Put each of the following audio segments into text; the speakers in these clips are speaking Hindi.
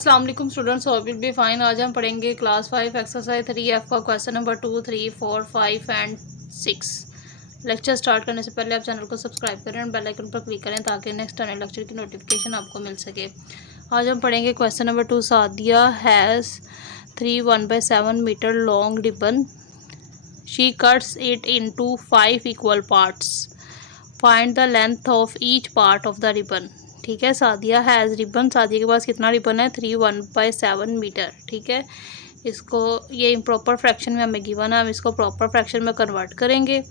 अस्सलाम वालेकुम स्टूडेंट्स, और विल बी फाइन। आज हम पढ़ेंगे क्लास 5 एक्सरसाइज 3F का question number 2, 3, 4, 5 and 6। Lecture start करने से पहले आप चैनल को सब्सक्राइब करें और बेल आइकन पर क्लिक करें ताकि नेक्स्ट आने लेक्चर की नोटिफिकेशन आपको मिल सके। आज हम पढ़ेंगे question number 2। Sadia has 3 1/7 metre long ribbon. She cuts it into 5 equal parts. Find the length of each part of the ribbon. ठीक है, सादिया हैज़ रिबन, सादिया के पास कितना रिबन है? 3 1/7 मीटर। ठीक है, इसको ये इम्प्रॉपर फ्रैक्शन में हमें गिवन है, हम इसको प्रॉपर फ्रैक्शन में कन्वर्ट करेंगे।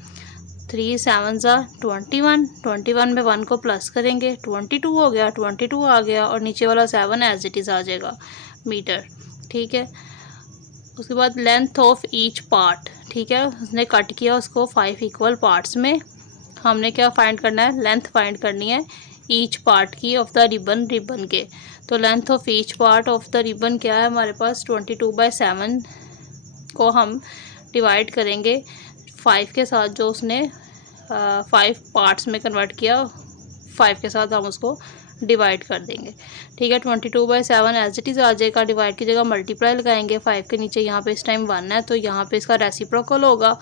3 7 21, 21 में 1 को प्लस करेंगे, 22 हो गया, 22 आ गया, और नीचे वाला 7 एज इट इज़ आ जाएगा मीटर। ठीक है, उसके बाद लेंथ ऑफ ईच पार्ट। ठीक है, उसने कट किया उसको 5 इक्वल पार्ट्स में। हमने क्या फाइंड करना है? लेंथ फाइंड करनी है ईच पार्ट की ऑफ द रिबन, रिबन के। तो length of each part of the ribbon क्या है हमारे पास? 22/7 को हम डिवाइड करेंगे 5 के साथ, जो उसने 5 पार्ट्स में कन्वर्ट किया, 5 के साथ हम उसको डिवाइड कर देंगे। ठीक है, 22/7 एज इट इज़ आ जाएगा। डिवाइड की जगह मल्टीप्लाई लगाएंगे, 5 के नीचे यहाँ पे इस टाइम 1 है तो यहाँ पे इसका रेसिप्रोकल होगा,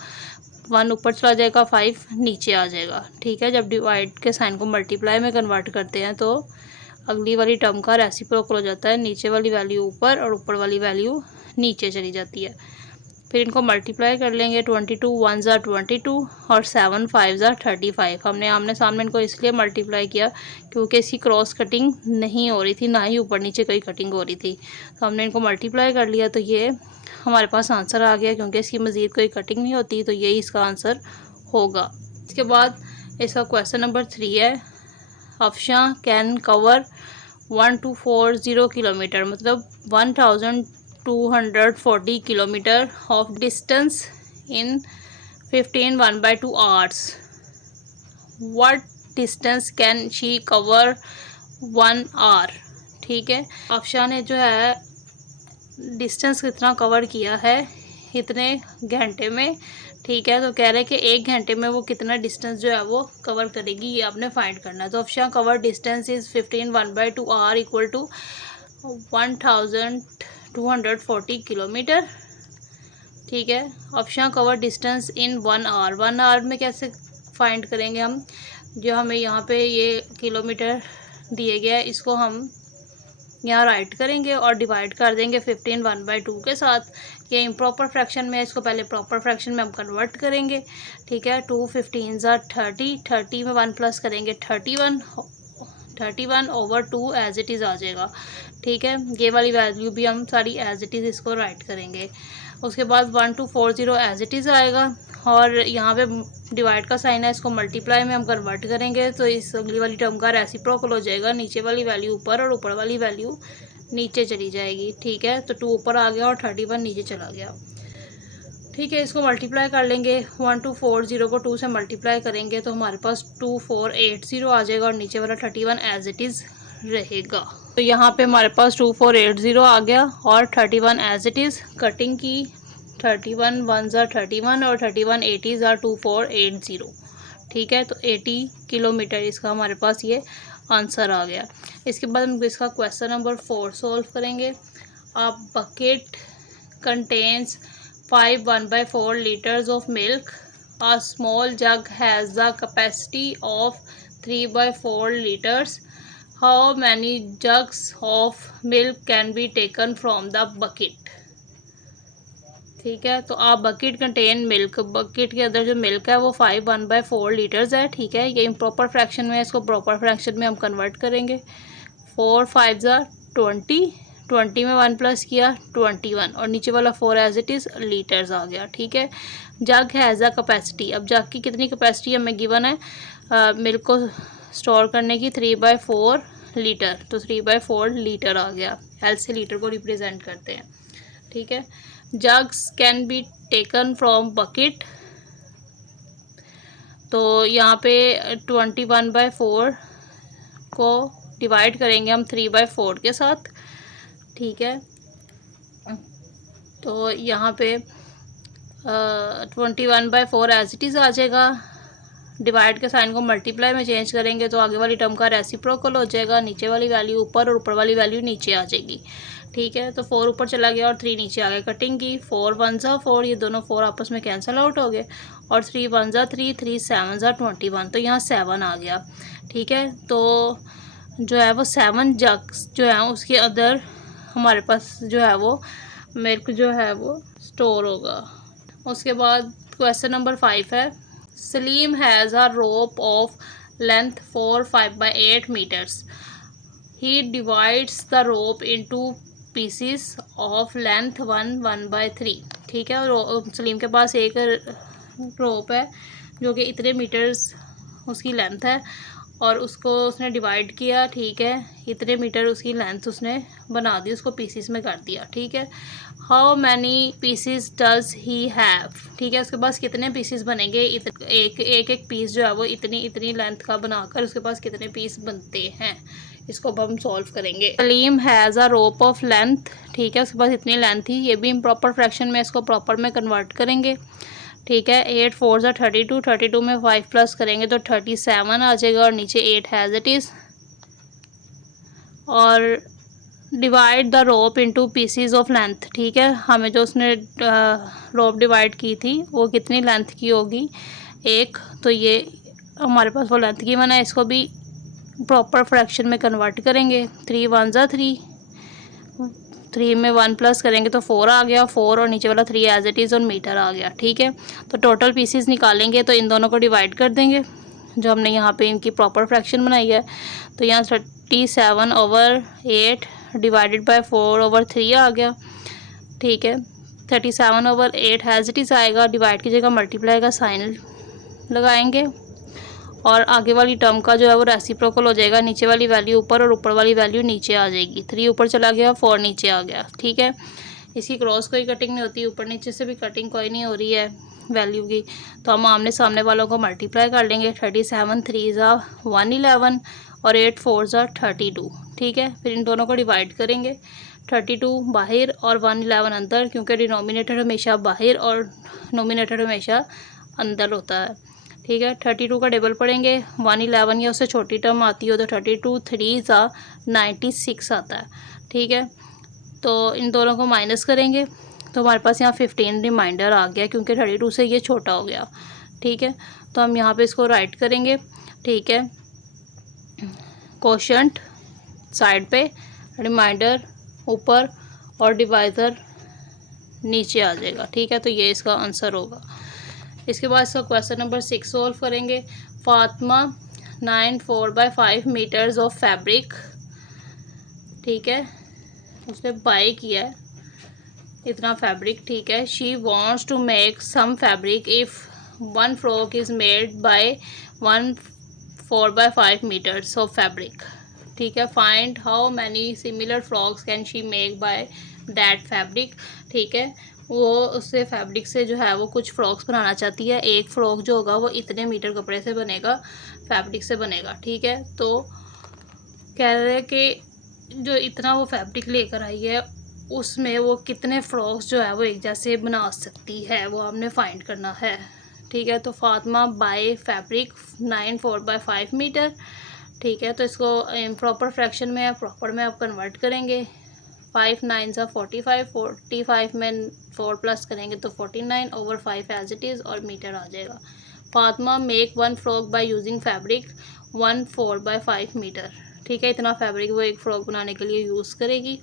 1 ऊपर चला जाएगा, 5 नीचे आ जाएगा। ठीक है, जब डिवाइड के साइन को मल्टीप्लाई में कन्वर्ट करते हैं तो अगली वाली टर्म का रेसिप्रोकल हो जाता है, नीचे वाली वैल्यू ऊपर और ऊपर वाली वैल्यू नीचे चली जाती है। फिर इनको मल्टीप्लाई कर लेंगे, 22 1 ज़ा 22 और 7 5 ज़ा 35। हमने आमने सामने इनको इसलिए मल्टीप्लाई किया क्योंकि इसकी क्रॉस कटिंग नहीं हो रही थी, ना ही ऊपर नीचे कोई कटिंग हो रही थी, तो हमने इनको मल्टीप्लाई कर लिया तो ये हमारे पास आंसर आ गया। क्योंकि इसकी मज़ीद कोई कटिंग नहीं होती तो यही इसका आंसर होगा। इसके बाद इसका क्वेश्चन नंबर 3 है, अफशा कैन कवर 1240 किलोमीटर, मतलब 1240 kilometre of distance in 15 1/2 hours. What distance can she cover 1 hour. ठीक है, अफशा ने जो है डिस्टेंस कितना कवर किया है इतने घंटे में। ठीक है, तो कह रहे हैं कि 1 घंटे में वो कितना डिस्टेंस जो है वो कवर करेगी, ये आपने फाइंड करना है। तो Afsha cover distance is 15 1/2 hour equal to 1240 kilometre. ठीक है, Afsha cover distance in 1 hour. 1 hour में कैसे फाइंड करेंगे हम? जो हमें यहाँ पे ये किलोमीटर दिए गया है इसको हम यहाँ राइट करेंगे और डिवाइड कर देंगे 15 1/2 के साथ। ये इम्प्रॉपर फ्रैक्शन में है, इसको पहले प्रॉपर फ्रैक्शन में हम कन्वर्ट करेंगे। ठीक है, 2 15 ज़ा 30, 30 में 1 प्लस करेंगे 31 ओवर 2 एज इट इज़ आ जाएगा। ठीक है, ये वाली वैल्यू भी हम सारी एज इट इज़ इसको राइट करेंगे। उसके बाद 1240 एज इट इज़ आएगा, और यहाँ पे डिवाइड का साइन है, इसको मल्टीप्लाई में हम कन्वर्ट करेंगे तो इस अगली वाली टर्म का रेसिप्रोकल हो जाएगा, नीचे वाली वैल्यू ऊपर और ऊपर वाली वैल्यू नीचे चली जाएगी। ठीक है, तो 2 ऊपर आ गया और 31 नीचे चला गया। ठीक है, इसको मल्टीप्लाई कर लेंगे, 1240 को 2 से मल्टीप्लाई करेंगे तो हमारे पास 2480 आ जाएगा और नीचे वाला 31 एज इट इज़ रहेगा। तो यहाँ पे हमारे पास 2480 आ गया और 31 एज इट इज़। कटिंग की 31 1 ज़ा 31 और 31 80 ज़ा 2480। ठीक है, तो 80 किलोमीटर इसका हमारे पास ये आंसर आ गया। इसके बाद हम इसका क्वेश्चन नंबर 4 सॉल्व करेंगे। A bucket contains 5 1/4 liters of milk. A small jug has the capacity of 3/4 liters. How many jugs of milk can be taken from the bucket? ठीक है, तो आप बकेट कंटेन मिल्क, बकेट के अंदर जो मिल्क है वो 5 1/4 लीटर्स है। ठीक है, ये इम्प्रॉपर फ्रैक्शन में है, इसको प्रॉपर फ्रैक्शन में हम कन्वर्ट करेंगे। 4 5 ज़ा 20, 20 में 1 प्लस किया 21 और नीचे वाला 4 एज इट इज़ लीटर्स आ गया। ठीक है, जग हैज़ अ कैपेसिटी, अब जग की कितनी कैपेसिटी हमें गिवन है मिल्क को स्टोर करने की? 3/4 लीटर, तो 3/4 लीटर आ गया। एल से लीटर को रिप्रेजेंट करते हैं। ठीक है, jugs can be taken from bucket, तो यहाँ पे 21/4 को डिवाइड करेंगे हम 3/4 के साथ। ठीक है, तो यहाँ पे 21/4 एज इट इज़ आ जाएगा। डिवाइड के साइन को मल्टीप्लाई में चेंज करेंगे तो आगे वाली टर्म का रेसिप्रोकल हो जाएगा, नीचे वाली वैल्यू ऊपर और ऊपर वाली वैल्यू नीचे आ जाएगी। ठीक है, तो 4 ऊपर चला गया और 3 नीचे आ गया। कटिंग की 4 1 ज़ा 4, ये दोनों 4 आपस में कैंसिल आउट हो गए और 3 1 ज़ा 3, 3 7 ज़ा 21, तो यहाँ 7 आ गया। ठीक है, तो जो है वो 7 जग्स जो है उसके अंदर हमारे पास जो है वो मिल्क जो है वो स्टोर होगा। उसके बाद क्वेश्चन नंबर 5 है, Salim has a rope of length 4 5 by 8 meters. He divides the rope into pieces of length 1 1 by 3. ठीक है, और सलीम के पास एक रोप है जो कि इतने मीटर्स उसकी लेंथ है और उसको उसने डिवाइड किया। ठीक है, इतने मीटर उसकी लेंथ उसने बना दी, उसको पीसीस में कर दिया। ठीक है, how many pieces does he have. ठीक है, उसके पास कितने पीसीस बनेंगे, एक पीस जो है वो इतनी इतनी लेंथ का बनाकर उसके पास कितने पीस बनते हैं, इसको अब हम सॉल्व करेंगे। Salim has a rope of length. ठीक है, उसके पास इतनी लेंथ थी, ये भी इम्प्रॉपर फ्रैक्शन में इसको प्रॉपर में कन्वर्ट करेंगे। ठीक है, 8 4 ज़ा 32, 32 में 5 प्लस करेंगे तो 37 आ जाएगा और नीचे 8 हैज़ इट इज़। और divide the rope into PCs of length. ठीक है, हमें जो उसने रोप डिवाइड की थी वो कितनी लेंथ की होगी, एक, तो ये हमारे पास वो लेंथ की बना है, इसको भी प्रॉपर फ्रैक्शन में कन्वर्ट करेंगे। 3 1 ज़ा 3, 3 में 1 प्लस करेंगे तो 4 आ गया, 4 और नीचे वाला 3 एज इट इज़ और मीटर आ गया। ठीक है, तो टोटल पीसीस निकालेंगे तो इन दोनों को डिवाइड कर देंगे जो हमने यहाँ पे इनकी प्रॉपर फ्रैक्शन बनाई है। तो यहाँ 37/8 डिवाइडेड बाय 4/3 आ गया। ठीक है, 37/8 हैज़ इट इज़ आएगा, डिवाइड की जगह मल्टीप्लाई का साइन लगाएंगे और आगे वाली टर्म का जो है वो रेसिप्रोकल हो जाएगा, नीचे वाली वैल्यू ऊपर और ऊपर वाली वैल्यू नीचे आ जाएगी। 3 ऊपर चला गया, 4 नीचे आ गया। ठीक है, इसकी क्रॉस कोई कटिंग नहीं होती, ऊपर नीचे से भी कटिंग कोई नहीं हो रही है वैल्यू की, तो हम आमने सामने वालों को मल्टीप्लाई कर लेंगे। 37 3 ज़ा 111 और 8 4 ज़ा 32। ठीक है, फिर इन दोनों को डिवाइड करेंगे, 32 बाहर और 111 अंदर, क्योंकि डिनोमिनेटर हमेशा बाहर और नोमिनेटर हमेशा अंदर होता है। ठीक है, 32 का डबल पढ़ेंगे, 111 या उससे छोटी टर्म आती हो तो 32 3 ज़ा 96 आता है। ठीक है, तो इन दोनों को माइनस करेंगे तो हमारे पास यहाँ 15 रिमाइंडर आ गया, क्योंकि 32 से ये छोटा हो गया। ठीक है, तो हम यहाँ पे इसको राइट करेंगे। ठीक है, कोशंट साइड पे, रिमाइंडर ऊपर और डिवाइज़र नीचे आ जाएगा। ठीक है, तो ये इसका आंसर होगा। इसके बाद इसका क्वेश्चन नंबर 6 सॉल्व करेंगे। Fatima 9 4 by 5 metres of fabric. ठीक है, उसने बाय किया है इतना फैब्रिक। ठीक है, she wants to make some fabric if 1 frock is made by 1 4 by 5 metres of fabric. ठीक है, find how many similar frocks can she make by that fabric. ठीक है, वो उससे फैब्रिक से जो है वो कुछ फ्रॉक्स बनाना चाहती है, एक फ़्रॉक जो होगा वो इतने मीटर कपड़े से बनेगा, फैब्रिक से बनेगा। ठीक है, तो कह रहे हैं कि जो इतना वो फैब्रिक लेकर आई है उसमें वो कितने फ्रॉक्स जो है वो एक जैसे बना सकती है, वो हमने फाइंड करना है। ठीक है, तो Fatima buy fabric 9 4 by 5 metre. ठीक है, तो इसको प्रॉपर फ्रैक्शन में प्रॉपर में आप कन्वर्ट करेंगे। 5 9 ज़ा 45, 45 में 4 प्लस करेंगे तो 49/5 एज इट इज़ और मीटर आ जाएगा। Fatima make 1 frock by using fabric 1 4 by 5 metre. ठीक है, इतना फैब्रिक वो एक फ़्रॉक बनाने के लिए यूज़ करेगी।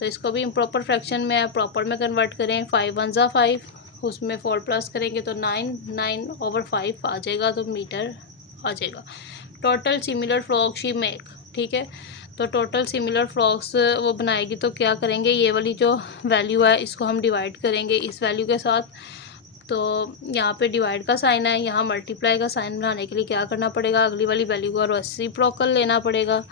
तो इसको भी इम्प्रॉपर फ्रैक्शन में प्रॉपर में कन्वर्ट करें। 5 1 ज़ा 5, उसमें 4 प्लस करेंगे तो 9/5 आ जाएगा, तो मीटर आ जाएगा। Total similar frock she make. ठीक है, तो टोटल सिमिलर फ्रॉक्स वो बनाएगी तो क्या करेंगे, ये वाली जो वैल्यू है इसको हम डिवाइड करेंगे इस वैल्यू के साथ। तो यहाँ पे डिवाइड का साइन है, यहाँ मल्टीप्लाई का साइन बनाने के लिए क्या करना पड़ेगा, अगली वाली वैल्यू को रेसिप्रोकल लेना पड़ेगा।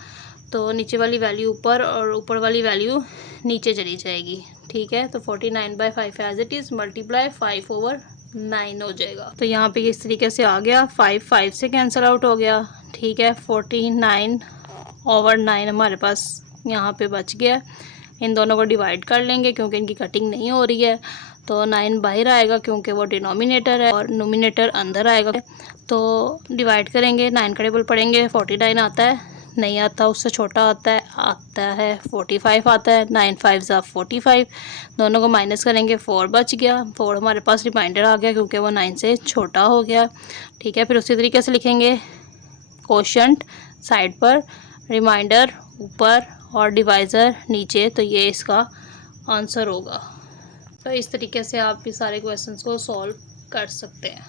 तो नीचे वाली वैल्यू ऊपर और ऊपर वाली वैल्यू नीचे चली जाएगी। ठीक है, तो 49/5 एज इट इज़ मल्टीप्लाई 5/9 हो जाएगा। तो यहाँ पे इस तरीके से आ गया, 5 5 से कैंसिल आउट हो गया। ठीक है, 49/9 हमारे पास यहाँ पे बच गया। इन दोनों को डिवाइड कर लेंगे क्योंकि इनकी कटिंग नहीं हो रही है। तो 9 बाहर आएगा क्योंकि वो डिनोमिनेटर है और नोमिनेटर अंदर आएगा। तो डिवाइड करेंगे, 9 का टेबल पढ़ेंगे, 49 आता है, नहीं आता, उससे छोटा आता है 45 आता है, 9 5 ज़ा 45, दोनों को माइनस करेंगे, 4 बच गया, 4 हमारे पास रिमाइंडर आ गया क्योंकि वो 9 से छोटा हो गया। ठीक है, फिर उसी तरीके से लिखेंगे कोशंट साइड पर, रिमाइंडर ऊपर और डिवाइज़र नीचे, तो ये इसका आंसर होगा। तो इस तरीके से आप भी सारे क्वेश्चंस को सॉल्व कर सकते हैं।